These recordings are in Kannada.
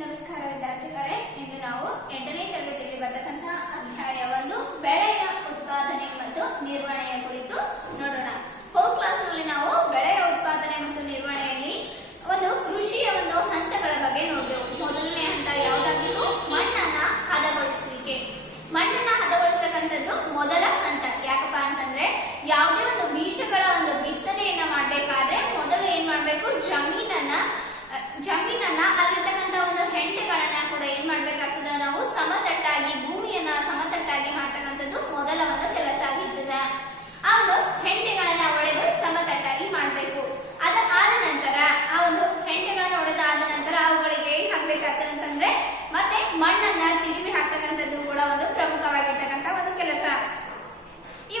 ನಮಸ್ಕಾರ ವಿದ್ಯಾರ್ಥಿಗಳೇ, ಇಂದು ನಾವು 8ನೇ ತರಗತಿಯಲ್ಲಿ ಬರ್ತಕ್ಕಂತಹ ಅಧ್ಯಾಯ 1 ಬೆಳೆಯ ಉತ್ಪಾದನೆ ಮತ್ತು ನಿರ್ವಹಣೆಯ ಕುರಿತು ನೋಡೋಣ. ಹೋದ ಕ್ಲಾಸ್ನಲ್ಲಿ ನಾವು ಬೆಳೆಯ ಉತ್ಪಾದನೆ ಮತ್ತು ನಿರ್ವಹಣೆಯಲ್ಲಿ ಕೃಷಿಯ ಹಂತಗಳ ಬಗ್ಗೆ ನೋಡಿದೆವು. ಮೊದಲನೇ ಹಂತ ಯಾವುದಾಗಿತ್ತು? ಮಣ್ಣನ್ನ ಹದಗೊಳಿಸುವಿಕೆ. ಮಣ್ಣನ್ನ ಹದಗೊಳಿಸತಕ್ಕಂಥದ್ದು ಮೊದಲ ಹಂತ. ಯಾಕಪ್ಪ ಅಂತಂದ್ರೆ ಯಾವುದೇ ಬೀಜಗಳ ಬಿತ್ತನೆಯನ್ನ ಮಾಡ್ಬೇಕಾದ್ರೆ ಮೊದಲು ಏನ್ ಮಾಡ್ಬೇಕು? ಜಮೀನನ್ನ ಅಲ್ಲಿರ್ತಕ್ಕಂಥ ಹೆಂಟೆಗಳನ್ನ ಕೂಡ ಏನ್ ಮಾಡ್ಬೇಕಾಗ್ತದ? ನಾವು ಸಮತಟ್ಟಾಗಿ ಭೂಮಿಯನ್ನ ಸಮತಟ್ಟಾಗಿ ಮಾಡ್ತಕ್ಕಂಥದ್ದು ಮೊದಲ ಕೆಲಸ ಆಗಿರ್ತದ. ಆ ಹೆಂಟೆಗಳನ್ನ ಒಡೆದು ಸಮತಟ್ಟಾಗಿ ಮಾಡ್ಬೇಕು. ಆದ ನಂತರ ಆ ಹೆಂಟೆಗಳನ್ನ ಒಡೆದಾದ ನಂತರ ಅವುಗಳಿಗೆ ಏನ್ ಹಾಕ್ಬೇಕಾಗ್ತದೆ ಅಂತಂದ್ರೆ ಮತ್ತೆ ಮಣ್ಣನ್ನ ತಿರುವಿ ಹಾಕ್ತಕ್ಕಂಥದ್ದು ಕೂಡ ಪ್ರಮುಖವಾಗಿರ್ತಕ್ಕಂಥ ಕೆಲಸ. ಈ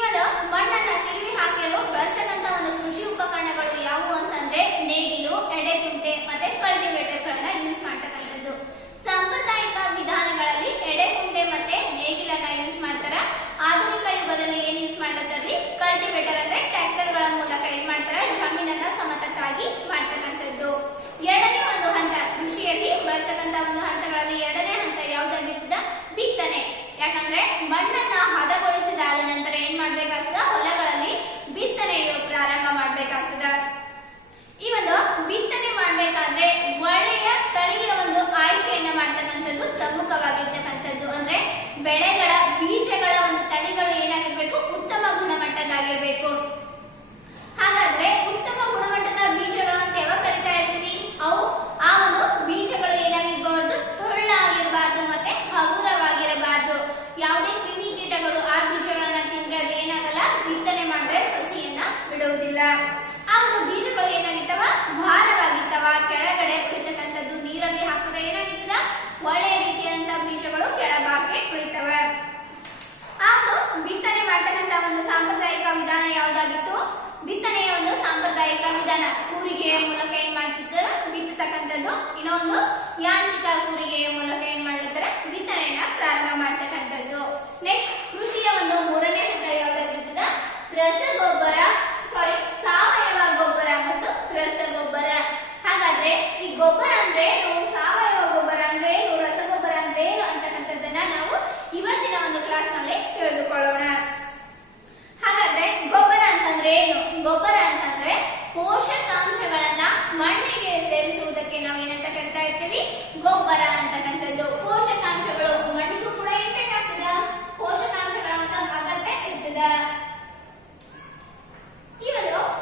ಮಣ್ಣನ್ನ ತಿರುವಿ ಹಾಕಲು ಬಳಸತಕ್ಕಂಥ ಕೃಷಿ ಉಪಕರಣಗಳು ಯಾವುವು ಅಂತಂದ್ರೆ ನೇಗಿಲು, ಎಡೆಕುಂಟೆ ಮತ್ತೆ ಕಲ್ಟಿವೇಟರ್ ಗಳನ್ನ ಯೂಸ್ ಮಾಡ್ತಕ್ಕಂಥದ್ದು. ಸಾಂಪ್ರದಾಯಿಕ ವಿಧಾನಗಳಲ್ಲಿ ಎಡೆಕುಂಟೆ ಮತ್ತೆ ನೇಗಿಲನ್ನ ಯೂಸ್ ಮಾಡ್ತಾರ. ಆಧುನಿಕ ಯುಗದಲ್ಲಿ ಏನ್ ಯೂಸ್ ಮಾಡ್ತಾರ್ರಿ? ಕಲ್ಟಿವೇಟರ್ ಅಂದ್ರೆ ಟ್ರ್ಯಾಕ್ಟರ್ ಗಳ ಮೂಲಕ ಏನ್ ಮಾಡ್ತಾರ? ಜಮೀನನ್ನ ಸಮತಟ್ಟಾಗಿ ಮಾಡ್ತಕ್ಕಂಥದ್ದು. ಎರಡನೇ ಹಂತ ಕೃಷಿಯಲ್ಲಿ ಬಳಸತಕ್ಕಂಥ ಹಂತಗಳಲ್ಲಿ ಎರಡನೇ ಹಂತ ಯಾವ್ದಾಗಿರ್ತದ? ಬಿತ್ತನೆ. ಯಾಕಂದ್ರೆ ಮಣ್ಣನ್ನ ಹದಗೊಳಿಸಿದಾದ ನಂತರ ಏನ್ ಮಾಡ್ಬೇಕಾಗ್ತದ? ಹೊಲಗಳಲ್ಲಿ ಬಿತ್ತನೆಯು ಪ್ರಾರಂಭ ಮಾಡ್ಬೇಕಾಗ್ತದ. ಈ ಬಿತ್ತನೆ ಮಾಡ್ಬೇಕಾದ್ರೆ ಒಳ್ಳೆಯ ತಳಿಯ ಆಯ್ಕೆಯನ್ನ ಮಾಡ್ತಕ್ಕಂಥದ್ದು ಪ್ರಮುಖವಾಗಿರ್ತಕ್ಕಂಥದ್ದು. ಅಂದ್ರೆ ಬೆಳೆಗಳ ಬೀಜಗಳ ತಳಿಗಳು ಏನಾಗಿರ್ಬೇಕು? ಉತ್ತಮ ಗುಣಮಟ್ಟದಾಗಿರ್ಬೇಕು. ಹಾಗಾದ್ರೆ ಉತ್ತಮ ಗುಣಮಟ್ಟದ ಬೀಜಗಳು ಅಂತ ಯಾವಾಗ ಕರಿತಾ ಇರ್ತೀವಿ? ಅವು ಆ ಬೀಜಗಳು ಏನಾಗಿರ್ಬಾರ್ದು? ಟೊಳ್ಳಾಗಿರಬಾರ್ದು ಮತ್ತೆ ಹಗುರವಾಗಿರಬಾರ್ದು. ಯಾವುದೇ ಕ್ರಿಮಿ ಕೀಟಗಳು ಆ ಬೀಜಗಳನ್ನ ತಿಂದ್ರೆ ಅದು ಏನಾಗಲ್ಲ, ಬಿತ್ತನೆ ಮಾಡಿದ್ರೆ ಸಸಿಯನ್ನ ಬಿಡುವುದಿಲ್ಲ. ಆ ಬೀಜಗಳು ಏನಾಗಿರ್ತವ? ಭಾರವಾಗಿರ್ತವ, ಕೆಳಗಡೆ ಕುಳಿತಕ್ಕಂಥದ್ದು. ನೀರಲ್ಲಿ ಹಾಕಿದ್ರೆ ಏನಾಗಿರ್ತದ? ಒಳ್ಳೆಯ ರೀತಿಯಾದಂತಹ ಬೀಜಗಳು ಕೆಳಭಾಗಕ್ಕೆ ಕುಳಿತವ. ಆ ಬಿತ್ತನೆ ಮಾಡ್ತಕ್ಕಂಥ ಸಾಂಪ್ರದಾಯಿಕ ವಿಧಾನ ಯಾವ್ದಾಗಿತ್ತು? ಬಿತ್ತನೆಯ ಸಾಂಪ್ರದಾಯಿಕ ವಿಧಾನ ಕೂರಿಗೆಯ ಮೂಲಕ ಏನ್ ಮಾಡ್ತಿದ್ರು? ಬಿತ್ತತಕ್ಕಂಥದ್ದು. ಇನ್ನೊಂದು ಯಾಂತ್ರಿಕ ಕೂರಿಗೆಯ ಮೂಲಕ ಏನ್ ಮಾಡ್ತಾರೆ? ಬಿತ್ತನೆಯನ್ನ ಪ್ರಾರಂಭ ಮಾಡ್ತಕ್ಕಂಥದ್ದು. ನೆಕ್ಸ್ಟ್ ಕೃಷಿಯ ಮೂರನೇ ಹಂತ ಯಾವ್ದಾಗಿರ್ತದ? ಸಾವಯವ ಗೊಬ್ಬರ ಮತ್ತು ರಸಗೊಬ್ಬರ. ಹಾಗಾದ್ರೆ ಈ ಗೊಬ್ಬರ ಅಂದ್ರೆ ಸಾವಯವ ಗೊಬ್ಬರ ಅಂದ್ರೆ ರಸಗೊಬ್ಬರ ಅಂದ್ರೆ ಅಂತಕ್ಕಂಥದ್ದನ್ನ ನಾವು ಇವತ್ತಿನ ಕ್ಲಾಸ್ ನಲ್ಲಿ ತಿಳಿದುಕೊಳ್ಳೋಣ. ಹಾಗಾದ್ರೆ ಗೊಬ್ಬರ ಅಂತಂದ್ರೆ ಏನು? ಗೊಬ್ಬರ ಅಂತಂದ್ರೆ ಪೋಷಕಾಂಶಗಳನ್ನ ಮಣ್ಣಿಗೆ ಸೇರಿಸುವುದಕ್ಕೆ ನಾವು ಏನಂತ ಕರಿತಾ ಇರ್ತೀವಿ? ಗೊಬ್ಬರ ಅಂತಕ್ಕಂಥದ್ದು. ಪೋಷಕಾಂಶಗಳು ಮಣ್ಣಿಗೂ ಕೂಡ ಏನ್ ಬೇಕಾಗ್ತದ? ಪೋಷಕಾಂಶಗಳ ಅಗತ್ಯ ಇರ್ತದ. ಈ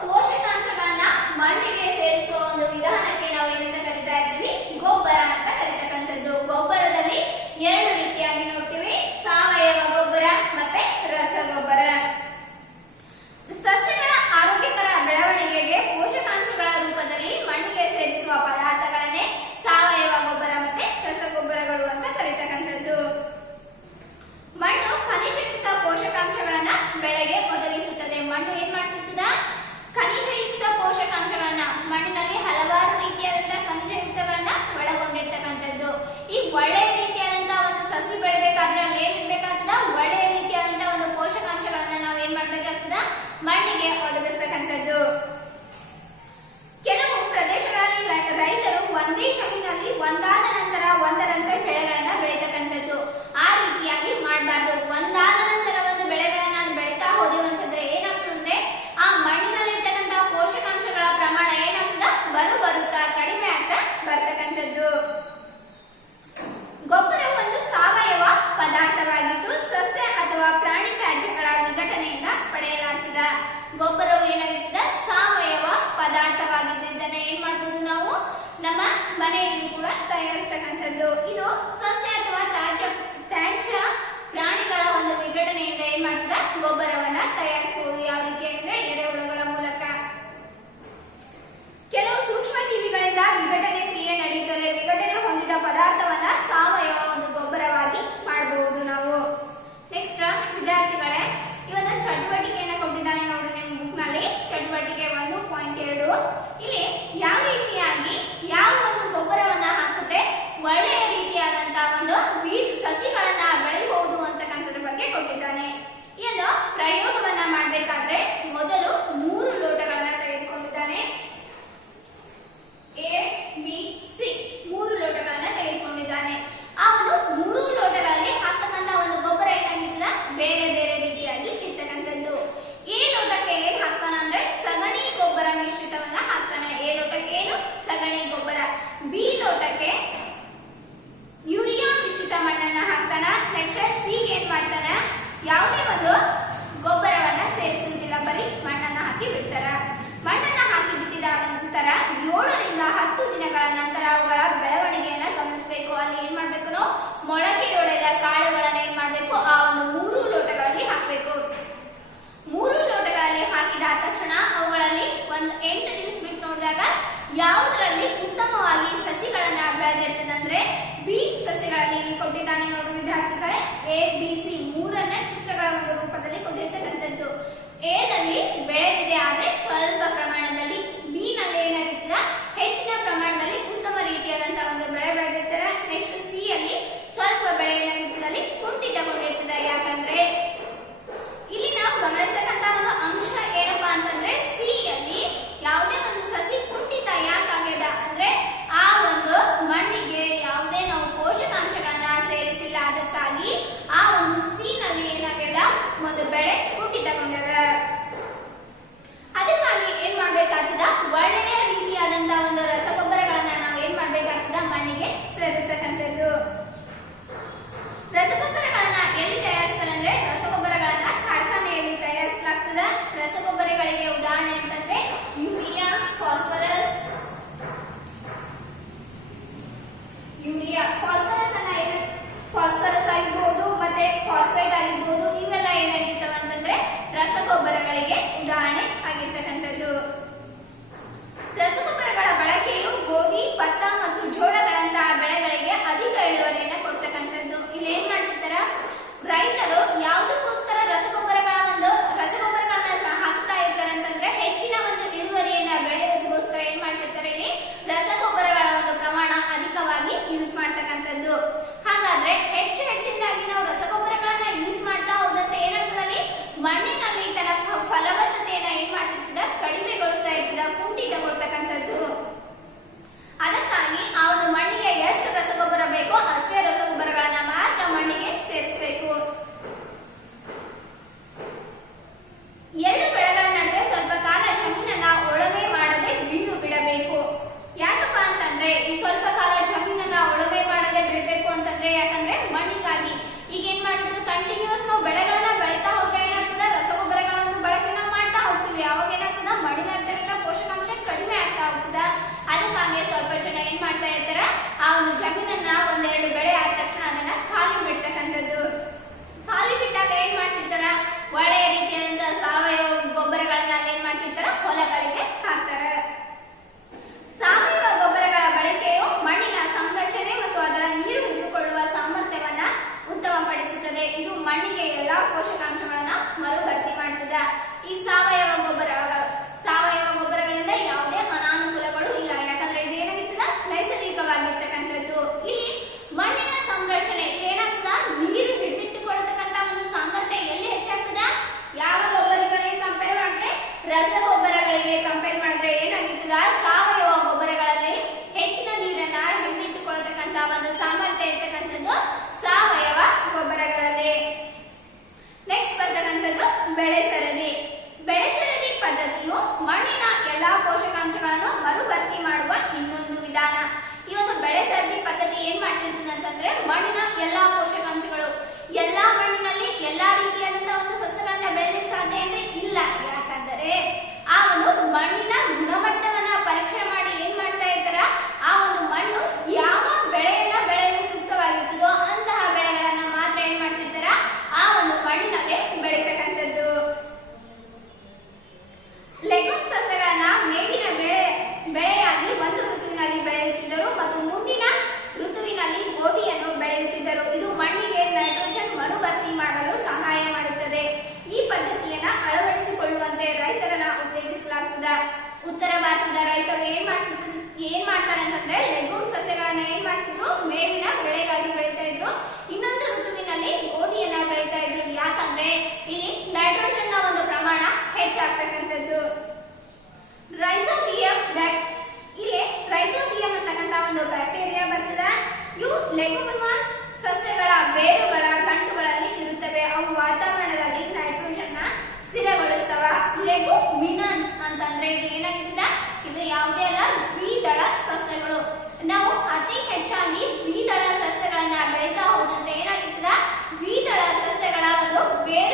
ಪೋಷಕಾಂಶಗಳನ್ನ ಮಣ್ಣಿಗೆ ಸೇರಿಸುವ ವಿಧಾನಕ್ಕೆ ನಾವು ಏನಂತ ಕರಿತಾ ಇರ್ತೀವಿ? ಗೊಬ್ಬರ ಅಂತ ಕರಿತಕ್ಕಂಥದ್ದು. ಗೊಬ್ಬರದಲ್ಲಿ ಎರಡು ರೀತಿಯಾಗಿ ನೋಡ್ತೀವಿ: ಸಾವಯವ ಗೊಬ್ಬರ ಮತ್ತೆ ರಸಗೊಬ್ಬರ. ಸಸ್ಯಗಳ ಆರೋಗ್ಯಕರ ಬೆಳವಣಿಗೆಗೆ ಪೋಷಕಾಂಶಗಳ ರೂಪದಲ್ಲಿ ಮಣ್ಣಿಗೆ ಸೇರಿಸುವ ಪದಾರ್ಥಗಳನ್ನೇ ಸಾವಯವ ಗೊಬ್ಬರ ಮತ್ತೆ ರಸಗೊಬ್ಬರಗಳು ಅಂತ ಕರೀತಕ್ಕಂಥದ್ದು. ಮಣ್ಣು ಖನಿಜಯುಕ್ತ ಪೋಷಕಾಂಶಗಳನ್ನ ಬೆಳೆಗೆ ಒದಗಿಸುತ್ತದೆ. ಮಣ್ಣು ಏನ್ ಮಾಡ್ತಿರ್ತದ? ಖನಿಜಯುಕ್ತ ಪೋಷಕಾಂಶಗಳನ್ನ, ಮಣ್ಣಿನಲ್ಲಿ ಹಲವಾರು ರೀತಿಯಾದಂತಹ ಖನಿಜಯುಕ್ತಗಳನ್ನ ಒಳಗೊಂಡಿರ್ತಕ್ಕಂಥದ್ದು. ಈ ಒಳ್ಳೆಯ ರೀತಿಯಾದಂತಹ ಸಸಿ ಬೆಳೆಬೇಕಾದ್ರೆ ಅಲ್ಲಿ ಏನ್ ಇರ್ಬೇಕಾಗ್ತದ? ಒಳ್ಳೆಯ ರೀತಿಯಾದಂತಹ ಪೋಷಕಾಂಶಗಳನ್ನ ನಾವು ಏನ್ ಮಾಡ್ಬೇಕಾಗ್ತದ? ಮಣ್ಣಿಗೆ ಒದಗಿಸ್ತಕ್ಕಂಥದ್ದು. ಕೆಲವು ಪ್ರದೇಶಗಳಲ್ಲಿ ರೈತರು ಒಂದೇ ಜಮೀನಲ್ಲಿ ಒಂದಾದ ನಂತರ ಒಂದರಂತೆ ಬೆಳೆಗಳನ್ನ ಬೆಳೀತಕ್ಕಂಥದ್ದು. ಆ ರೀತಿಯಾಗಿ ಮಾಡಬಾರ್ದು. ಒಂದಾದ ನಂತರ ಬೆಳೆಗಳನ್ನ ಬೆಳೀತಾ ಹೋದೆವು ಅಂತಂದ್ರೆ ಏನಾಗ್ತದೆ ಅಂದ್ರೆ ಆ ಮಣ್ಣಿನಲ್ಲಿರ್ತಕ್ಕಂತಹ ಪೋಷಕಾಂಶಗಳ ಪ್ರಮಾಣ ಏನಾಗ್ತದ? ಬರುತ್ತಾ ಕಡಿಮೆ ಆಗ್ತಾ ಬರ್ತಕ್ಕಂಥದ್ದು. ಗೊಬ್ಬರ ಸಾವಯವ ಪದಾರ್ಥವಾಗಿದ್ದು ಸಸ್ಯ ಅಥವಾ ಪ್ರಾಣಿ ತ್ಯಾಜ್ಯಗಳ ವಿಘಟನೆಯಿಂದ ಪಡೆಯಲಾಗ್ತದ. ಗೊಬ್ಬರವು ಏನಾಗಿರ್ತದ? ಸಾವಯವ ಪದಾರ್ಥವಾಗಿದ್ದು ಇದನ್ನ ಏನ್ ಮಾಡ್ಬೋದು? ನಾವು ನಮ್ಮ ಮನೆಯಲ್ಲಿ ಕೂಡ ತಯಾರಿಸತಕ್ಕಂಥದ್ದು. ಇದು ಸಸ್ಯ ಅಥವಾ ತ್ಯಾಜ್ಯ ಪ್ರಾಣಿಗಳ ವಿಘಟನೆಯಿಂದ ಏನ್ ಮಾಡ್ತದ? ಗೊಬ್ಬರವನ್ನ ತಯಾರಿಸಬಹುದು. ಯಾವ ರೀತಿ ಅಂದ್ರೆ ಎರೆಹುಳುಗಳ ಮೂಲಕ. ಕೆಲವು ಸೂಕ್ಷ್ಮ ಜೀವಿಗಳಿಂದ ವಿಘಟನೆ ಕ್ರಿಯೆ ನಡೆಯುತ್ತದೆ. ವಿಘಟನೆ ಹೊಂದಿದ ಪದಾರ್ಥವನ್ನ ಸಾವಯವ ಗೊಬ್ಬರವಾಗಿ ಮಾಡಬಹುದು ನಾವು. ನೆಕ್ಸ್ಟ್ ವಿದ್ಯಾರ್ಥಿಗಳೇ, ಇವತ್ತು ಚಟುವಟಿಕೆಯನ್ನ ಕೊಟ್ಟಿದ್ದಾನೆ ನೋಡಿ ನಿಮ್ಮ ಬುಕ್ ನಲ್ಲಿ. ಚಟುವಟಿಕೆ 1.2 ಇಲ್ಲಿ ಯಾವ ರೀತಿಯಾಗಿ ಯಾವ ಗೊಬ್ಬರವನ್ನ ಹಾಕಿದ್ರೆ ಒಳ್ಳೆಯ ರೀತಿಯಾದಂತಹ ಬೀಜ ಸಸಿಗಳನ್ನ ಬೆಳೆಯಬಹುದು ಅಂತಕ್ಕಂಥದ್ರ ಬಗ್ಗೆ ಕೊಟ್ಟಿದ್ದಾನೆ. ಈ ಪ್ರಯೋಗವನ್ನ ಮಾಡ್ಬೇಕಾದ್ರೆ ಮೊದಲು ಯಾವುದೇ ಒಂದು ಗೊಬ್ಬರವನ್ನ ಸೇರಿಸುವುದಿಲ್ಲ, ಬರೀ ಮಣ್ಣನ್ನ ಹಾಕಿ ಬಿಡ್ತಾರ. ಮಣ್ಣನ್ನ ಹಾಕಿ ಬಿಟ್ಟಿದ ನಂತರ 7 ರಿಂದ 10 ದಿನಗಳ ನಂತರ ಅವುಗಳ ಬೆಳವಣಿಗೆಯನ್ನ ಗಮನಿಸಬೇಕು. ಅಲ್ಲಿ ಏನ್ ಮಾಡ್ಬೇಕು ನಾವು ಮೊಳಕೆಯೊಡೆದ ಕಾಳುಗಳನ್ನ ಏನ್ ಮಾಡ್ಬೇಕು ಆ ಒಂದು 3 ಲೋಟಗಳಲ್ಲಿ ಹಾಕ್ಬೇಕು. 3 ಲೋಟಗಳಲ್ಲಿ ಹಾಕಿದ ತಕ್ಷಣ ಅವುಗಳಲ್ಲಿ ಒಂದು 8 ದಿವಸ ಬಿಟ್ಟು ನೋಡಿದಾಗ ಯಾವುದರಲ್ಲಿ ಉತ್ತಮವಾಗಿ ಸಸಿಗಳನ್ನ ಬೆಳೆದಿರ್ತದೆ ಅಂದ್ರೆ ಬಿ ಸಸ್ಯಗಳಲ್ಲಿ ಇಲ್ಲಿ ಕೊಟ್ಟಿದ್ದಾನೆ ನೋಡಿ ವಿದ್ಯಾರ್ಥಿಗಳೇ. ABC 3ನ್ನ ಚಿತ್ರಗಳ ಒಂದು ರೂಪದಲ್ಲಿ ಕೊಟ್ಟಿರ್ತಕ್ಕಂಥದ್ದು. ಎದಲ್ಲಿ ಬೆಳೆದಿದೆ ಆದ್ರೆ ಸ್ವಲ್ಪ ಪ್ರಮಾಣದಲ್ಲಿ, ಬಿ ನಲ್ಲಿ ಏನಾಗಿರ್ತದ ಹೆಚ್ಚಿನ ಪ್ರಮಾಣದಲ್ಲಿ ಉತ್ತಮ ರೀತಿಯಾದಂತಹ ಒಂದು ಬೆಳೆ ಬೆಳೆದಿರ್ತಾರೆ. ನೆಕ್ಸ್ಟ್ ಸಿ ಅಲ್ಲಿ ಸ್ವಲ್ಪ ಬೆಳೆ ಏನಾಗಿರ್ತದೆ ಕುಂಠಿತಗೊಂಡಿರ್ತದೆ. ಯಾಕಂದ್ರೆ ಇಲ್ಲಿ ನಾವು ಗಮನಿಸತಕ್ಕಂತ ಒಂದು ಅಂಶ ಏನಪ್ಪಾ ಅಂತಂದ್ರೆ ಸಿ ಯಲ್ಲಿ ಯಾವುದೇ ಒಂದು ಸಸಿ ಕುಂಠಿತ ಯಾಕಾಗ್ಯದ ಅಂದ್ರೆ ಆ ಒಂದು ಮಣ್ಣಿಗೆ ಯಾವುದೇ ನಾವು ಪೋಷಕಾಂಶಗಳನ್ನ ಸೇರಿಸಿಲ್ಲ. ಅದಕ್ಕಾಗಿ ಆ ಒಂದು ಸಿ ನಲ್ಲಿ ಏನಾಗ್ಯದ ಒಂದು ಬೆಳೆ ಕುಂಠಿತಗೊಂಡದ. ಅದಕ್ಕಾಗಿ ಏನ್ ಮಾಡ್ಬೇಕಾಗ್ತದ ಒಳ್ಳೆಯ ರೀತಿಯಾದಂತಹ ಒಂದು ರಸಗೊಬ್ಬರಗಳನ್ನ ನಾವು ಏನ್ ಮಾಡ್ಬೇಕಾಗ್ತದ ಮಣ್ಣಿಗೆ ಸೇರಿಸತಕ್ಕಂಥದ್ದು. ರಸಗೊಬ್ಬರಗಳನ್ನ ಎಲ್ಲಿ ತಯಾರಿಸ್ತಾರೆ ಅಂದ್ರೆ ರಸಗೊಬ್ಬರಗಳನ್ನ ಕಾರ್ಖಾನೆಯಲ್ಲಿ ತಯಾರಿಸಲಾಗ್ತದ. ರಸಗೊಬ್ಬರಗಳಿಗೆ ಉದಾಹರಣೆ ಅಂತಂದ್ರೆ ಯೂರಿಯಾ, ಫಾಸ್ಫರಸ್ ಫಾಸ್ಫರಸ್ ಆಗಿರ್ಬೋದು ಮತ್ತೆ ಫಾಸ್ಫೇಟ್ ಆಗಿರ್ಬೋದು. ಇವೆಲ್ಲ ಏನಾಗಿರ್ತವೆ ಅಂತಂದ್ರೆ ರಸಗೊಬ್ಬರಗಳಿಗೆ ಉದಾಹರಣೆ ಆಗಿರ್ತಕ್ಕಂಥದ್ದು. ರಸಗೊಬ್ಬರಗಳ ಬಳಕೆಯು ಗೋಧಿ, ಭತ್ತ ಮತ್ತು ಜೋಳಗಳಂತಹ ಬೆಳೆಗಳಿಗೆ ಅಧಿಕ ಇಳುವರಿಯನ್ನ ಕೊಡ್ತಕ್ಕಂಥದ್ದು. ಇಲ್ಲಿ ಏನ್ ಮಾಡ್ತಿರ್ತಾರ ರೈತರು ಯಾವುದಕ್ಕೋಸ್ಕರ ರಸಗೊಬ್ಬರಗಳನ್ನ ಹಾಕ್ತಾ ಇರ್ತಾರೆ ಅಂತಂದ್ರೆ ಹೆಚ್ಚಿನ ಒಂದು ಇಳುವರಿಯನ್ನ ಬೆಳೆಯೋದಕ್ಕೋಸ್ಕರ ಏನ್ ಮಾಡ್ತಿರ್ತಾರೆ ಇಲ್ಲಿ ರಸಗೊಬ್ಬರಗಳ ಒಂದು ಪ್ರಮಾಣ ಅಧಿಕವಾಗಿ ಯೂಸ್ ಮಾಡ್ತಕ್ಕಂಥದ್ದು. ಹಾಗಾದ್ರೆ ಹೆಚ್ಚಿನದಾಗಿ ನಾವು ರಸಗೊಬ್ಬರಗಳನ್ನ ಯೂಸ್ ಮಾಡ್ತಾ ಹೋದಂತೆ ಏನಾಗ್ತದೆ ಮಣ್ಣಿನಲ್ಲಿ ತನ್ನ ಫಲವತ್ತತೆಯನ್ನ ಏನ್ ಮಾಡ್ತಿರ್ತದ ಕಡಿಮೆಗೊಳಿಸ್ತಾ ಇರ್ತದ, ಕುಂಠಿತಗೊಳ್ತಕ್ಕಂಥದ್ದು. ಅದಕ್ಕಾಗಿ ಆ ಒಂದು ಮಣ್ಣಿಗೆ ಎಷ್ಟು ರಸಗೊಬ್ಬರ ಬೇಕೋ ಅಷ್ಟೇ ರಸಗೊಬ್ಬರಗಳನ್ನ ಮಾತ್ರ ಮಣ್ಣಿಗೆ ಸೇರಿಸಬೇಕು. 2 ಬೆಳೆಗಳ ನಡುವೆ ಸ್ವಲ್ಪ ಕಾಲ ಜಮೀನನ್ನ ಉಳುಮೆ ಮಾಡದೆ ಬೀಡು ಬಿಡಬೇಕು. ಯಾಕಪ್ಪ ಅಂತಂದ್ರೆ ಈ ಸ್ವಲ್ಪ ಕಾಲ ಜಮೀನನ್ನ ಉಳುಮೆ ಮಾಡದೆ ಬಿಡಬೇಕು ಅಂತಂದ್ರೆ ಯಾಕಂದ್ರೆ ಮಣ್ಣಿಗಾಗಿ ಈಗ ಏನ್ ಮಾಡಿದ್ರೆ ಕಂಟಿನ್ಯೂಸ್ ನಾವು ಬೆಳೆಗಳನ್ನ ಬೆಳೀತಾ ಹೋದ್ರೆ ಏನಾಗ್ತದ ರಸಗೊಬ್ಬರಗಳ ಒಂದು ಬಳಕೆನ ಮಾಡ್ತಾ ಹೋಗ್ತೀವಿ. ಅವಾಗ ಏನಾಗ್ತದ ಮಣ್ಣಿನ ಪೋಷಕಾಂಶ ಕಡಿಮೆ ಆಗ್ತಾ ಹೋಗ್ತದ. ಅದಕ್ಕಾಗಿ ಸ್ವಲ್ಪ ಜನ ಏನ್ ಮಾಡ್ತಾ ಇರ್ತಾರ ಆ ಒಂದು ಜಮೀನನ್ನ 1-2 ಬೆಳೆ ಆದ ತಕ್ಷಣ ಅದನ್ನ ಖಾಲಿ ಬಿಡ್ತಕ್ಕಂಥದ್ದು. ಖಾಲಿ ಬಿಟ್ಟಾಗ ಏನ್ ಮಾಡ್ತಿರ್ತಾರ ಒಳ್ಳೆಯ ರೀತಿಯಾದಂತಹ ಸಾವಯವ ಗೊಬ್ಬರಗಳನ್ನ ಏನ್ ಮಾಡ್ತಿರ್ತಾರ ಹೊಲಗಳಿಗೆ ಹಾಕ್ತಾರ. ಸಾವಯವ ಗೊಬ್ಬರಗಳ ಬಳಕೆಯು ಮಣ್ಣಿನ ಸಂರಚನೆ ಮತ್ತು ಅದರ ನೀರು ಹಿಡಿದುಕೊಳ್ಳುವ ಸಾಮರ್ಥ್ಯವನ್ನ ಉತ್ತಮಪಡಿಸುತ್ತದೆ. ಇದು ಮಣ್ಣಿಗೆ ಎಲ್ಲಾ ಪೋಷಕಾಂಶಗಳನ್ನ ಮರುಭರ್ತಿ ಮಾಡ್ತದೆ. ಈ ಸಾವಯವ ಗೊಬ್ಬರಗಳಿಂದ ಯಾವುದೇ ಅನಾನುಕೂಲಗಳು ಇಲ್ಲ. ಯಾಕಂದ್ರೆ ಇದು ಏನಾಗಿರ್ತದ ನೈಸರ್ಗಿಕವಾಗಿರ್ತಕ್ಕಂಥದ್ದು. ಇಲ್ಲಿ ಮಣ್ಣಿನ ಸಂರಚನೆ ಏನಾಗ್ತದ ನೀರು ಹಿಡಿದಿಟ್ಟುಕೊಳ್ಳತಕ್ಕಂತ ಒಂದು ಸಾಮರ್ಥ್ಯ ಎಲ್ಲಿ ಹೆಚ್ಚಾಗ್ತದ ಯಾವ ಗೊಬ್ಬರಗಳಿಗೆ ಕಂಪೇರ್ ಮಾಡಿದ್ರೆ ರಸಗೊಬ್ಬರಗಳಿಗೆ ಕಂಪೇರ್ ಮಾಡಿದ್ರೆ ಏನಾಗಿರ್ತದ ಸಾವಯವ ಗೊಬ್ಬರಗಳಲ್ಲಿ ಹೆಚ್ಚಿನ ನೀರನ್ನ ಹಿಡಿದಿಟ್ಟುಕೊಳ್ಳತಕ್ಕಂತ ಒಂದು ಸಾಮರ್ಥ್ಯ ಇರ್ತಕ್ಕಂಥದ್ದು ಸಾವಯವ ಗೊಬ್ಬರಗಳಲ್ಲಿ. ನೆಕ್ಸ್ಟ್ ಬರ್ತಕ್ಕಂಥದ್ದು ಬೆಳೆ ಸರದಿ. ಬೆಳೆ ಸರದಿ ಪದ್ಧತಿಯು ಮಣ್ಣಿನ ಎಲ್ಲಾ ಪೋಷಕಾಂಶಗಳನ್ನು ಮರುಭರ್ತಿ ಮಾಡುವ ಇನ್ನೊಂದು ವಿಧಾನ. ಈ ಒಂದು ಬೆಳೆ ಸರದಿ ಪದ್ಧತಿ ಏನ್ ಮಾಡ್ತಿರ್ತದೆ ಅಂತಂದ್ರೆ ಮಣ್ಣಿನ ಎಲ್ಲಾ ಪೋಷಕಾಂಶಗಳು ಎಲ್ಲಾ ಮಣ್ಣಿನಲ್ಲಿ ಎಲ್ಲಾ ರೀತಿಯಾದಂತಹ ಒಂದು ಸಸ್ಯಗಳನ್ನ ಬೆಳೆಯಲಿಕ್ಕೆ ಸಾಧ್ಯ ಅಂದ್ರೆ ಇಲ್ಲ. ಯಾಕಂದರೆ ಆ ಒಂದು ಮಣ್ಣಿನ ಗುಣಮಟ್ಟವನ್ನ ಪರೀಕ್ಷೆ ಮಾಡಿ ಏನ್ ಮಾಡ್ತಾ ಇರ್ತಾರ ಆ ಒಂದು ಮಣ್ಣು ಯಾವ ಬೆಳೆಯನ್ನ ಬೆಳೆಯಲು ಸೂಕ್ತವಾಗಿರ್ತದೋ ಅಂತಹ ಬೆಳೆಗಳನ್ನ ಮಾತ್ರ ಏನ್ ಮಾಡ್ತಿರ್ತಾರ ಆ ಒಂದು ಮಣ್ಣಿನಲ್ಲೇ ಬೆಳೀತಕ್ಕಂಥದ್ದು. ಲೆಗುಮ್ ಸಸ್ಯಗಳನ್ನ ಮೇವಿನ ಬೆಳೆಯಾಗಿ ಒಂದು ಋತುವಿನಲ್ಲಿ ಬೆಳೆಯುತ್ತಿದ್ದರು ಮತ್ತು ಮುಂದಿನ ಋತುವಿನಲ್ಲಿ ಗೋಧಿಯನ್ನು ಬೆಳೆಯುತ್ತಿದ್ದರು. ಇದು ಮಣ್ಣಿಗೆ ನೈಟ್ರೋಜನ್ ಮರುಭರ್ತಿ ಮಾಡಲು ಸಹಾಯ ಮಾಡುತ್ತದೆ. ಈ ಪದ್ಧತಿಯನ್ನ ಅಳವಡಿಸಿಕೊಳ್ಳುವಂತೆ ರೈತರನ್ನ ಉತ್ತೇಜಿಸಲಾಗುತ್ತದೆ. ಉತ್ತರ ಭಾರತದ ರೈತರು ಏನ್ ಮಾಡ್ತಾರೆ ಅಂತಂದ್ರೆ ಲೆಗುಮ್ ಸಸ್ಯಗಳನ್ನ ಏನ್ ಮಾಡ್ತಿದ್ರು ಮೇವಿನ ಬೆಳೆಗಾಗಿ ಬೆಳೀತಾ ಇದ್ರು. ಇನ್ನೊಂದು ಋತುವಿನಲ್ಲಿ ಗೋಧಿಯನ್ನ ಬೆಳೀತಾ ಇದ್ರು. ಯಾಕಂದ್ರೆ ಇಲ್ಲಿ ನೈಟ್ರೋಜನ್ ನ ಒಂದು ಪ್ರಮಾಣ ಹೆಚ್ಚಾಗ್ತಕ್ಕಂಥದ್ದು. ರೈಸೋಬಿಯಂ ಇಲ್ಲಿ ರೈಸೋಬಿಯಂ ಅಂತಕ್ಕಂಥ ಒಂದು ಬ್ಯಾಕ್ಟೀರಿಯಾ ಬರ್ತದೆ. ಇವು ಲೆಗುಮಿನಸ್ ಸಸ್ಯಗಳ ಬೇರುಗಳ ಗಂಟುಗಳಲ್ಲಿ ಇರುತ್ತವೆ. ಅವು ವಾತಾವರಣದಲ್ಲಿ ನೈಟ್ರೋಜನ್ ನ ಸ್ಥಿರಗೊಳಿಸ್ತವ. ಲೆಗುಮಿನಸ್ ಅಂತಂದ್ರೆ ಇದು ಏನಾಗಿರ್ತದ ಇದು ಯಾವುದೇ ಅಲ್ಲ ದ್ವಿದಳ ಸಸ್ಯಗಳು. ನಾವು ಅತಿ ಹೆಚ್ಚಾಗಿ ದ್ವಿದಳ ಸಸ್ಯಗಳನ್ನ ಬೆಳೀತಾ ಹೋದಂತೆ ಏನಾಗಿರ್ತದ ದ್ವಿದಳ ಸಸ್ಯಗಳ ಒಂದು ಬೇರು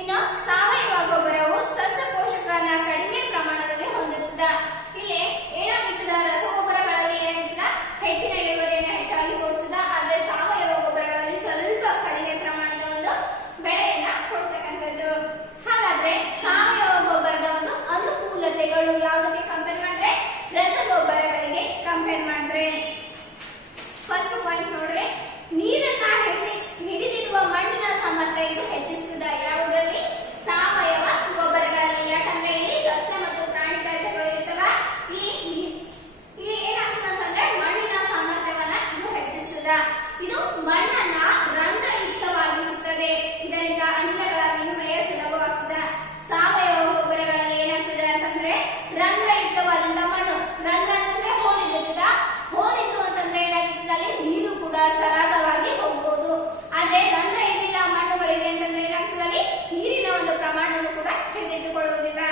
ಇನ್ನು ಸಾವಯವ ಗೊಬ್ಬರವು ಸಸ್ಯ ಪೋಷಕಗಳನ್ನ ಕಡಿಮೆ ಪ್ರಮಾಣದಲ್ಲಿ ಹೊಂದಿರುತ್ತದೆ. ಇಲ್ಲಿ ಏನಾಗಿರ್ತದ, ರಸಗೊಬ್ಬರಗಳಲ್ಲಿ ಏನಾಗಿರ್ತದ ಹೆಚ್ಚಿನ ಇಳುವರಿಯನ್ನು ಹೆಚ್ಚಾಗಿ ಕೊಡ್ತದ, ಆದ್ರೆ ಸಾವಯವ ಗೊಬ್ಬರಗಳಲ್ಲಿ ಸ್ವಲ್ಪ ಕಡಿಮೆ ಪ್ರಮಾಣದ ಒಂದು ಬೆಳೆಯನ್ನ ಕೊಡ್ತಕ್ಕಂಥದ್ದು. ಹಾಗಾದ್ರೆ ಸಾವಯವ ಗೊಬ್ಬರದ ಒಂದು ಅನುಕೂಲತೆಗಳು ಯಾವುದಕ್ಕೆ ಕಂಪೇರ್ ಮಾಡಿದ್ರೆ ರಸಗೊಬ್ಬರಗಳಿಗೆ ಕಂಪೇರ್ ಮಾಡಿದ್ರೆ ಫಸ್ಟ್ ಪಾಯಿಂಟ್ ನೋಡ್ರಿ, ನೀರನ್ನ ಹಿಡಿದಿಡುವ ಮಣ್ಣಿನ ಸಾಮರ್ಥ್ಯ ಇದು ಹೆಚ್ಚಿಸುತ್ತದೆ. ಯಾವುದರಲ್ಲಿ? ಸಾವಯವ ಗೊಬ್ಬರಗಳಲ್ಲಿ. ಯಾಕಂದ್ರೆ ಇಲ್ಲಿ ಸಸ್ಯ ಮತ್ತು ಪ್ರಾಣಿ ತ್ಯಾಜ್ಯಗಳು ಇರ್ತವ. ಇಲ್ಲಿ ಏನಾಗ್ತದೆ ಅಂತಂದ್ರೆ ಮಣ್ಣಿನ ಸಾಮರ್ಥ್ಯವನ್ನ ಇದು ಹೆಚ್ಚಿಸುತ್ತದೆ. ಇದು ಮಣ್ಣನ್ನ ರಂಧ್ರಯುಕ್ತವಾಗಿಸುತ್ತದೆ. ಇದರಿಂದ ಅನಿಲಗಳ ವಿನಿಮಯ ಸುಲಭವಾಗ್ತದೆ. ಸಾವಯವ ಗೊಬ್ಬರಗಳಲ್ಲಿ ಏನಾಗ್ತದೆ ಅಂತಂದ್ರೆ ರಂಧ್ರಯುಕ್ತವಾದಂತ ಮಣ್ಣು. ರಂಧ್ರ ಅಂತಂದ್ರೆ ಹೋಲಿರ್ತದ. ಹೋಲಿದ್ದು ಅಂತಂದ್ರೆ ಏನಾಗ್ತದೆ, ಅಲ್ಲಿ ನೀರು ಕೂಡ ಸರಾಗವಾಗಿ ಹೋಗ್ಬೋದು. ಆದ್ರೆ ರಂಧ್ರ ಇದ್ದಿಲ್ಲ ಮಣ್ಣುಗಳಿವೆ ಅಂತಂದ್ರೆ ಏನಾಗ್ತದೆ, ಅಲ್ಲಿ ನೀರಿನ ಒಂದು ಪ್ರಮಾಣವನ್ನು ಕೂಡ ಹಿಡಿದಿಟ್ಟುಕೊಳ್ಳುವುದಿಲ್ಲ.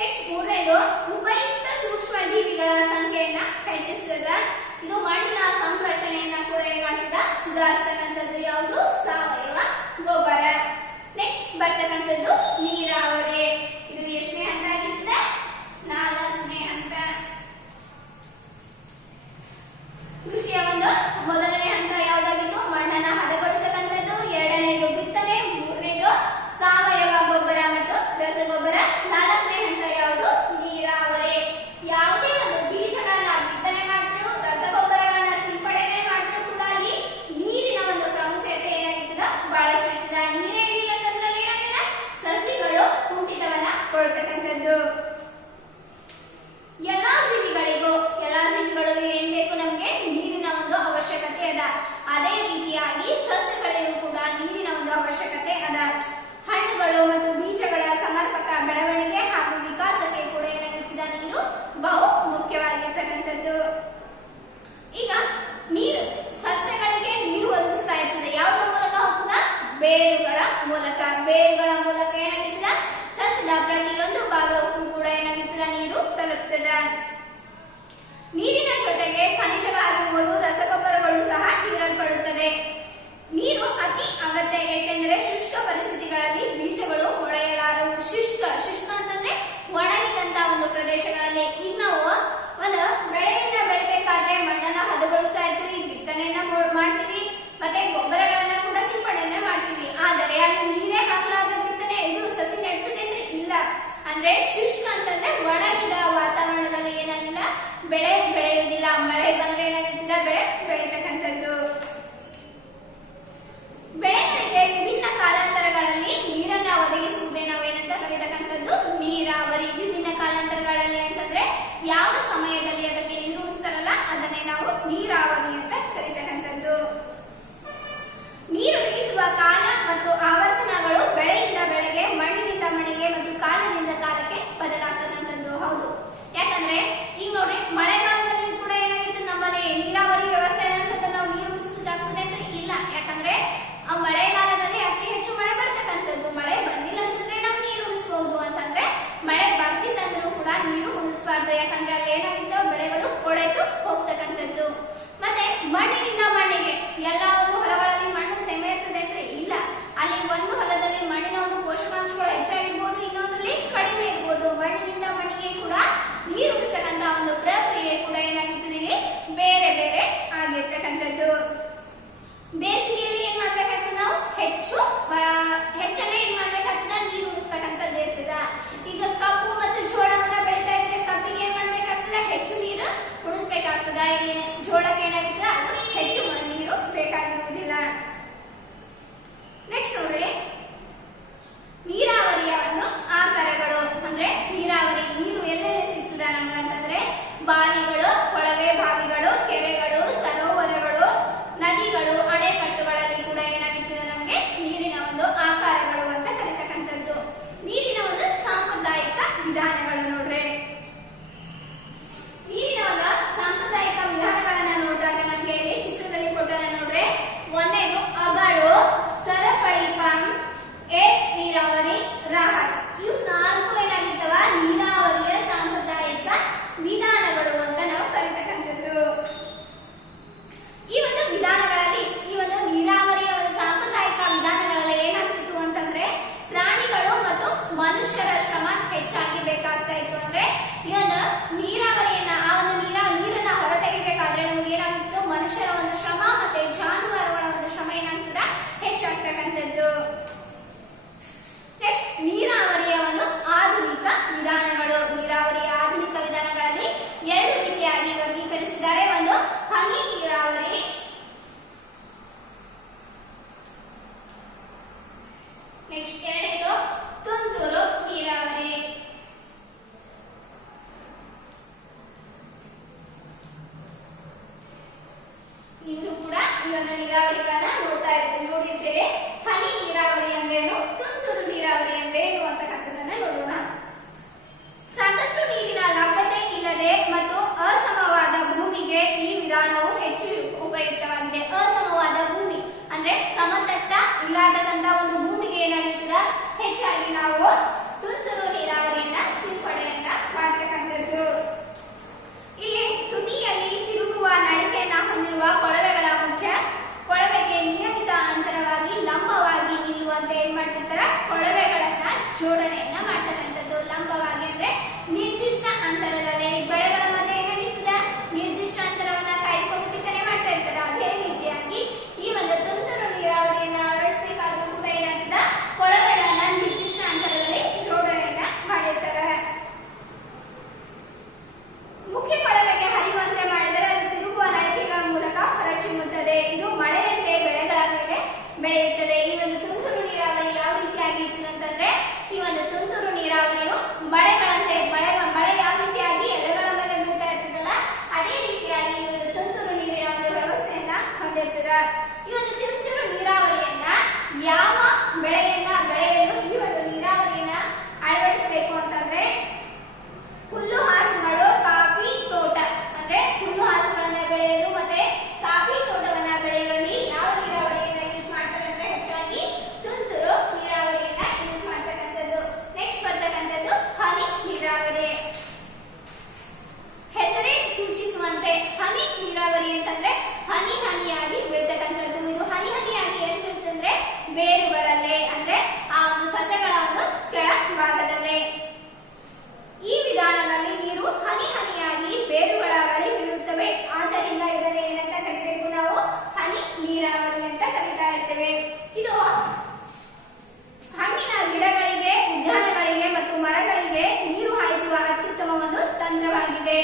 ನೆಕ್ಸ್ಟ್ ಮೂರನೇದು, ಉಪಯುಕ್ತ ಸೂಕ್ಷ್ಮ ಜೀವಿಗಳ ಸಂಖ್ಯೆಯನ್ನ ಹೆಚ್ಚಿಸುತ್ತದೆ. ಇದು ಮಣ್ಣಿನ ಸಂರಚನೆಯನ್ನ ಕೂಡ ಏನ್ ಮಾಡ್ತದ, ಸುಧಾರಿಸತಕ್ಕಂಥದ್ದು. ಯಾವುದು? ಸಾವಯವ ಗೊಬ್ಬರ. ನೆಕ್ಸ್ಟ್ ಬರ್ತಕ್ಕಂಥದ್ದು ನೀರಾವರಿ. ಇದು ಎಷ್ಟನೇ ಹಂತ ಆಗಿರ್ತದೆ? 4ನೇ ಹಂತ. ಕೃಷಿಯ ಒಂದು ಮೊದಲನೇ ಹಂತ ಯಾವುದಾಗಿದ್ದು ಮಣ್ಣನ್ನ ಹದಗೊಳಿಸತಕ್ಕಂಥದ್ದು, ಎರಡನೇದು ಬಿತ್ತನೆ, ಮೂರನೇದು ಸಾವಯವ ಗೊಬ್ಬರ ಮತ್ತು ರಸಗೊಬ್ಬರ, 4ನೇ ಹಂತ ಯಾವುದು? ನೀರಾವರಿ. ಯಾವುದೇ ಒಂದು ಬೀಜಗಳನ್ನ ಬಿತ್ತನೆ ಮಾಡಿದ್ರು, ರಸಗೊಬ್ಬರಗಳನ್ನ ಸಿಂಪಡಣೆ ಮಾಡಿದ್ರು ಕೂಡ ಅಲ್ಲಿ ನೀರಿನ ಒಂದು ಪ್ರಾಮುಖ್ಯತೆ ಏನಾಗಿರ್ತದ, ಬಹಳಷ್ಟು ಇರ್ತದ. ನೀರೇ ಇಲ್ಲ ಅಂತಂದ್ರೆ ಏನಾಗ್ತದ, ಸಸಿಗಳು ಕುಂಠಿತವನ್ನ ಕೊಡ್ತಕ್ಕಂಥದ್ದು. ಎಲ್ಲಾ ಜೀವಿಗಳಿಗೂ ಏನ್ ಬೇಕು, ನಮ್ಗೆ ನೀರಿನ ಒಂದು ಅವಶ್ಯಕತೆ ಅದ. ಅದೇ ರೀತಿಯಾಗಿ ಸಸ್ಯಗಳಿಗೂ ಕೂಡ ನೀರಿನ ಒಂದು ಅವಶ್ಯಕತೆ ಅದ. ಹಣ್ಣುಗಳು ಮತ್ತು ಬೀಜಗಳ ಸಮರ್ಪಕ ಬೆಳವಣಿಗೆ ಹಾಗೂ ವಿಕಾಸಕ್ಕೆ ಕೂಡ ಏನಾಗಿರ್ತದ, ನೀರು ಬಹು ಮುಖ್ಯವಾಗಿರ್ತಕ್ಕಂಥದ್ದು. ಈಗ ನೀರು ಸಸ್ಯಗಳಿಗೆ ನೀರು ಒದಗಿಸ್ತಾ ಇರ್ತದೆ. ಯಾವುದರ ಮೂಲಕ ಹೋಗ್ತದ? ಬೇರುಗಳ ಮೂಲಕ. ಬೇರುಗಳ ಮೂಲಕ ಏನಾಗಿರ್ತದ, ಸಸ್ಯದ ಪ್ರತಿಯೊಂದು ಭಾಗಕ್ಕೂ ಕೂಡ ಏನಾಗಿರ್ತದ, ನೀರು ತಲುಪ್ತದ. ನೀರಿನ ಜೊತೆಗೆ ಖನಿಜಗಳಾಗಿರ್ಬೋದು, ರಸಗೊಬ್ಬರಗಳು ಸಹ ಹೀರಲ್ಪಡುತ್ತದೆ. ನೀರು ಅತಿ ಅಗತ್ಯ, ಏಕೆಂದರೆ ಶುಷ್ಕ ಪರಿಸ್ಥಿತಿಗಳಲ್ಲಿ ಬೀಜಗಳು ಮೊಳೆಯಲಾರವು. ಶುಷ್ಕ ಅಂತಂದ್ರೆ ಒಣಗಿದಂತ ಒಂದು ಪ್ರದೇಶಗಳಲ್ಲಿ. ಈಗ ನಾವು ಒಂದು ಬೆಳೆಯನ್ನ ಬೆಳಿಬೇಕಾದ್ರೆ ಮಣ್ಣನ್ನ ಹದಗೊಳಿಸ್ತಾ ಇರ್ತೀವಿ, ಬಿತ್ತನೆಯನ್ನ ಮಾಡ್ತೀವಿ, ಮತ್ತೆ ಗೊಬ್ಬರಗಳನ್ನ ಕೂಡ ಸಿಂಪಡಣೆ ಮಾಡ್ತೀವಿ. ಆದರೆ ಅಲ್ಲಿ ನೀರೇ ಹಾಕಲಾರದ ಬಿತ್ತನೆ ಇದು ಸಸಿ ನೆಡ್ತದೆ ಅಂದ್ರೆ ಇಲ್ಲ. ಅಂದ್ರೆ ಶುಷ್ಕ ಅಂತಂದ್ರೆ ಒಣಗಿದ ವಾತಾವರಣದಲ್ಲಿ ಏನಾಗಿಲ್ಲ, ಬೆಳೆ ಬೆಳೆಯುವುದಿಲ್ಲ. ಮಳೆ ಬಂದ್ರೆ ಏನಾಗಿರ್ತದ, ಬೆಳೆ ಬೆಳೀತಕ್ಕಂಥದ್ದು. ಬೆಳೆಗಳಿಗೆ ವಿಭಿನ್ನ ಕಾಲಾಂತರಗಳಲ್ಲಿ ನೀರನ್ನ ಒದಗಿಸುವುದೇ ನಾವೇನಂತ ಕರೀತಕ್ಕಂಥದ್ದು ನೀರಾವರಿ. ವಿಭಿನ್ನ ಕಾಲಾಂತರಗಳಲ್ಲಿ ಅಂತಂದ್ರೆ ಯಾವ ಸಮಯದಲ್ಲಿ ಅದಕ್ಕೆ ನೀರು ಉಣಿಸ್ತಾರಲ್ಲ ಅದನ್ನೇ ನಾವು ನೀರಾವರಿ ಅಂತ ಕರೀತಕ್ಕಂಥದ್ದು. ನೀರು ಒದಗಿಸುವ ಕಾಲ ಮತ್ತು ಆವರ್ತನಗಳು ಬೆಳೆಯಿಂದ ಬೆಳೆಗೆ, ಮಣ್ಣಿನಿಂದ ಮಣ್ಣಿಗೆ ಮತ್ತು ಕಾಲದಿಂದ ಕಾಲಕ್ಕೆ ಬದಲಾಗ್ತಕ್ಕಂಥದ್ದು. ಹೌದು, ಯಾಕಂದ್ರೆ ಈಗ ನೋಡ್ರಿ ಮಳೆಗಾಲದಲ್ಲಿ ಕೂಡ ಏನಾಗಿರ್ತದೆ, ನಮ್ಮಲ್ಲಿ ನೀರಾವರಿ ವ್ಯವಸ್ಥೆ ಅಂತಂದ್ರೆ ನಾವು ನೀರು ಉಳಿಸಲಿಕ್ಕಾಗ್ತದೆ ಅಂದ್ರೆ ಇಲ್ಲ. ಯಾಕಂದ್ರೆ ಆ ಮಳೆಗಾಲದಲ್ಲಿ ಅತಿ ಹೆಚ್ಚು ಮಳೆ ಬರ್ತಕ್ಕಂಥದ್ದು. ಮಳೆ ಬಂದಿಲ್ಲ ಅಂತಂದ್ರೆ ನಾವು ನೀರು ಉಳಿಸಬಹುದು. ಅಂತಂದ್ರೆ ಮಳೆ ಬರ್ತಿತ್ತಂದ್ರೂ ಕೂಡ ನೀರು ಉಳಿಸಬಾರ್ದು. ಯಾಕಂದ್ರೆ ಅಲ್ಲಿ ಏನಾಗಿತ್ತು, ಬೆಳೆಗಳು ಕೊಳೆತು ಹೋಗ್ತಕ್ಕಂಥದ್ದು. ಮತ್ತೆ ಮಣ್ಣಿನಿಂದ ಮಣ್ಣಿಗೆ ಎಲ್ಲ ಒಂದು ಹೊಲಗಳಲ್ಲಿ ಮಣ್ಣು ಸೆಮೆ ಇರ್ತದೆ ಅಂದ್ರೆ ಇಲ್ಲ. ಅಲ್ಲಿ ಒಂದು ಹೊಲದಲ್ಲಿ ಮಣ್ಣಿನ ಒಂದು ಪೋಷಕಾಂಶಗಳು ಹೆಚ್ಚಾಗಿರ್ಬೋದು, ಇನ್ನೊಂದರಲ್ಲಿ ಕಡಿಮೆ ಇರ್ಬೋದು. ಮಣ್ಣಿನಿಂದ ಮಣ್ಣಿಗೆ ಕೂಡ ನೀರು ಉಳಿಸತಕ್ಕಂತ ಒಂದು ಪ್ರಕ್ರಿಯೆ ಕೂಡ ಏನಾಗಿರ್ತದೆ, ಇಲ್ಲಿ ಬೇರೆ ಬೇರೆ ಆಗಿರ್ತಕ್ಕಂಥದ್ದು. ಬೇಸಿಗೆಯಲ್ಲಿ ಏನ್ ಮಾಡ್ಬೇಕಾಗ್ತದೆ, ನಾವು ಹೆಚ್ಚನ್ನ ಏನ್ ಮಾಡ್ಬೇಕಾಗ್ತದ, ನೀರು ಉಳಿಸ್ತಕ್ಕಂಥದ್ದು ಇರ್ತದ. ಈಗ ಕಬ್ಬು ಮತ್ತು ಜೋಳವನ್ನ ಬೆಳೀತಾ ಇದ್ರೆ ಕಬ್ಬಿಗೆ ಏನ್ ಮಾಡ್ಬೇಕಾಗ್ತದ, ಹೆಚ್ಚು ನೀರು ಉಳಿಸ್ಬೇಕಾಗ್ತದ. ಇಲ್ಲಿ ಜೋಳಕ್ಕೆ ಏನಾಗಿರ್ತದ, ಅದು ಹೆಚ್ಚು ನೀರು ಬೇಕಾಗಿರುವುದಿಲ್ಲ. ನೆಕ್ಸ್ಟ್ ನೋಡ್ರಿ, ನೀರಾವರಿಯ ಒಂದು ಆಕಾರಗಳು. ಅಂದ್ರೆ ನೀರಾವರಿ ನೀರು ಎಲ್ಲೆಲ್ಲಿ ಸಿಗ್ತದ ನಮ್ಗಂತಂದ್ರೆ ಬಾವಿಗಳು, ಕೊಳವೆ ಬಾವಿಗಳು, ಕೆರೆಗಳು, ಸರೋವರಗಳು, ನದಿಗಳು, ಅಣೆಕಟ್ಟುಗಳಲ್ಲಿ ಕೂಡ ಏನಾಗಿರ್ತದೆ ನಮ್ಗೆ ನೀರಿನ ಒಂದು ಆಕಾರಗಳು ಅಂತ ಕರೀತಕ್ಕಂಥದ್ದು. ನೀರಿನ ಒಂದು ಸಾಂಪ್ರದಾಯಿಕ ವಿಧಾನಗಳು ನೋಡ್ರಿ. ನೀರಿನ ಒಂದು ಸಾಂಪ್ರದಾಯಿಕ ವಿಧಾನಗಳನ್ನ ನೋಡಿದಾಗ ನಮ್ಗೆ ಇಲ್ಲಿ ಚಿತ್ರದ ನೆಕ್ಸ್ಟ್ ಎರಡನೇದು ತುಂತುರು ನೀರಾವರಿ. ನೀವು ಕೂಡ ಈ ಒಂದು ನೀರಾವರಿಗಳನ್ನ ನೋಡಿರ್ತೇವೆ. ಹನಿ ನೀರಾವರಿ ಅಂದ್ರೇನು, ತುಂತುರು ನೀರಾವರಿ ಅಂದ್ರೇನು ಅಂತಕ್ಕಂಥದ್ದನ್ನ ನೋಡೋಣ. ಸಾಕಷ್ಟು ನೀರಿನ ಲಭ್ಯತೆ ಇಲ್ಲದೆ ಮತ್ತು ಅಸಮವಾದ ಭೂಮಿಗೆ ಈ ವಿಧಾನವು ಹೆಚ್ಚು ಉಪಯುಕ್ತವಾಗಿದೆ. ಅಸಮವಾದ ಭೂಮಿ ಅಂದ್ರೆ ಸಮತಟ್ಟ ಇಲ್ಲದಂತ ಒಂದು ಭೂಮಿಗೆ ಏನಾಗಿರ್ತದ, ಹೆಚ್ಚಾಗಿ ನಾವು ತುಂತುರು ನೀರಾವರಿಯನ್ನ ಸಿಂಪಡಣೆಯನ್ನ ಮಾಡ್ತಕ್ಕಂಥದ್ದು. ಇಲ್ಲಿ ತುದಿಯಲ್ಲಿ ತಿರುಗುವ ನಳಿಕೆಯನ್ನ ಹೊಂದಿರುವ ಕೊಳವೆಗಳ ಮುಖ್ಯ ಕೊಳವೆಗೆ ನಿಯಮಿತ ಅಂತರವಾಗಿ ಲಂಬವಾಗಿ ನಿಲ್ಲುವಂತೆ ಏನ್ ಮಾಡ್ತಿರ್ತಾರ, ಕೊಳವೆಗಳನ್ನ ಜೋಡಣೆಯನ್ನ ಮಾಡ್ತಕ್ಕಂಥದ್ದು. ಲಂಬವಾಗಿ ಅಂದ್ರೆ ನಿರ್ದಿಷ್ಟ ಅಂತರದಲ್ಲಿ ಬೆಳೆಗಳ ಮಧ್ಯೆ ಏನಾಗಿರ್ತದ, ನಿರ್ದಿಷ್ಟ ಅಂತರವನ್ನ ಕಾಯ್ದುಕೊಂಡು ಬಿತ್ತನೆ ಮಾಡ್ತಾ ಇರ್ತಾರೆ. ಅದೇ ರೀತಿಯಾಗಿ ಈ ಒಂದು ತುಂತುರು ನೀರಾವರಿಯನ್ನ ಅಳವಡಿಸಬೇಕಾದ್ರೂ ಕೂಡ ಏನಾಗ್ತದ, ಕೊಳವೆಗಳನ್ನ ನಿರ್ದಿಷ್ಟ ಅಂತರದಲ್ಲಿ ಜೋಡಣೆಯನ್ನ ಮಾಡಿರ್ತಾರೆ. ಮುಖ್ಯ ಕೊಳವೆಗೆ ಹರಿಯುವಂತೆ ಮಾಡಿದರೆ ಅದು ತಿರುಗುವ ನಳಿಕೆಗಳ ಮೂಲಕ ಹೊರಚಿಮ್ಮುತ್ತದೆ. ಇದು ಮಳೆಯಂತೆ ಬೆಳೆಗಳ ಮೇಲೆ ಬೆಳೆಯುತ್ತದೆ. ಈ ಒಂದು ತುಂತುರು ನೀರಾವರಿ ಯಾವ ರೀತಿಯಾಗಿ ಇರ್ತದೆ ಅಂತಂದ್ರೆ, ಈ ಒಂದು ತುಂತುರು ನೀರಾವರಿಯು ಮಳೆಗಳಂತೆ ಮಳೆ ಯಾವ ರೀತಿಯಾಗಿ ಎಲೆಗಳ ಮೇಲೆ ಬೀಳ್ತಾ ಇರ್ತದಲ್ಲ, ಅದೇ ರೀತಿಯಾಗಿ ಈ ಒಂದು ತುಂತುರು ನೀರಿನ ಒಂದು ವ್ಯವಸ್ಥೆಯನ್ನ ಹೊಂದಿರ್ತದ. ಈ ಒಂದು ತುಂತುರು ನೀರಾವರಿಯನ್ನ ಯಾವ ಬೆಳೆಯನ್ನ ಬೆಳೆಯಲು ಈ ಒಂದು ನೀರಾವರಿಯನ್ನ ಅಳವಡಿಸಬೇಕು ಅಂತಂದ್ರೆ, ಹುಲ್ಲು ಹಾಸುಗಳು, ಕಾಫಿ ತೋಟ ಅಂದ್ರೆ ಹುಲ್ಲು ಹಾಸುಗಳನ್ನ ಬೆಳೆಯಲು ಮತ್ತೆ ಕಾಫಿ ತೋಟವನ್ನ ಬೆಳೆಯುವಲ್ಲಿ ಯಾವ ನೀರಾವರಿಯನ್ನ ಯೂಸ್ ಮಾಡ್ತಾರೆ ಅಂದ್ರೆ ಹೆಚ್ಚಾಗಿ ತುಂತುರು ನೀರಾವರಿಯನ್ನ ಯೂಸ್ ಮಾಡ್ತಕ್ಕಂಥದ್ದು. ನೆಕ್ಸ್ಟ್ ಬರ್ತಕ್ಕಂಥದ್ದು ಹನಿ ನೀರಾವರಿ. ಹೆಸರೇ ಸೂಚಿಸುವಂತೆ ಹನಿ ನೀರಾವರಿ ಅಂತಂದ್ರೆ ಹನಿ ಹನಿಯಾಗಿ ಬೀಳ್ತಕ್ಕಂಥದ್ದು. ಇದು ಹನಿ ಹನಿಯಾಗಿ ಏನ್ ಬೀಳ್ತಂದ್ರೆ ಬೇರುಗಳಲ್ಲೇ, ಅಂದ್ರೆ ಆ ಒಂದು ಸಸ್ಯಗಳ ಒಂದು ಕೆಳ ಭಾಗದಲ್ಲೇ. ಈ ವಿಧಾನದಲ್ಲಿ ನೀರು ಹನಿ ಹನಿಯಾಗಿ ಬೇರುಗಳ ಬಳಿ ಬೀಳುತ್ತವೆ. ಆದ್ದರಿಂದ ಇದನ್ನು ಏನಂತ ಕರಿಬೇಕು, ನಾವು ಹನಿ ನೀರಾವರಿ ಅಂತ ಕರೀತಾ ಇರ್ತೇವೆ. ಇದು ಹಣ್ಣಿನ ಗಿಡಗಳಿಗೆ, ಉದ್ಯಾನಗಳಿಗೆ ಮತ್ತು ಮರಗಳಿಗೆ ನೀರು ಹಾಯಿಸುವ ಅತ್ಯುತ್ತಮ ಒಂದು ತಂತ್ರವಾಗಿದೆ.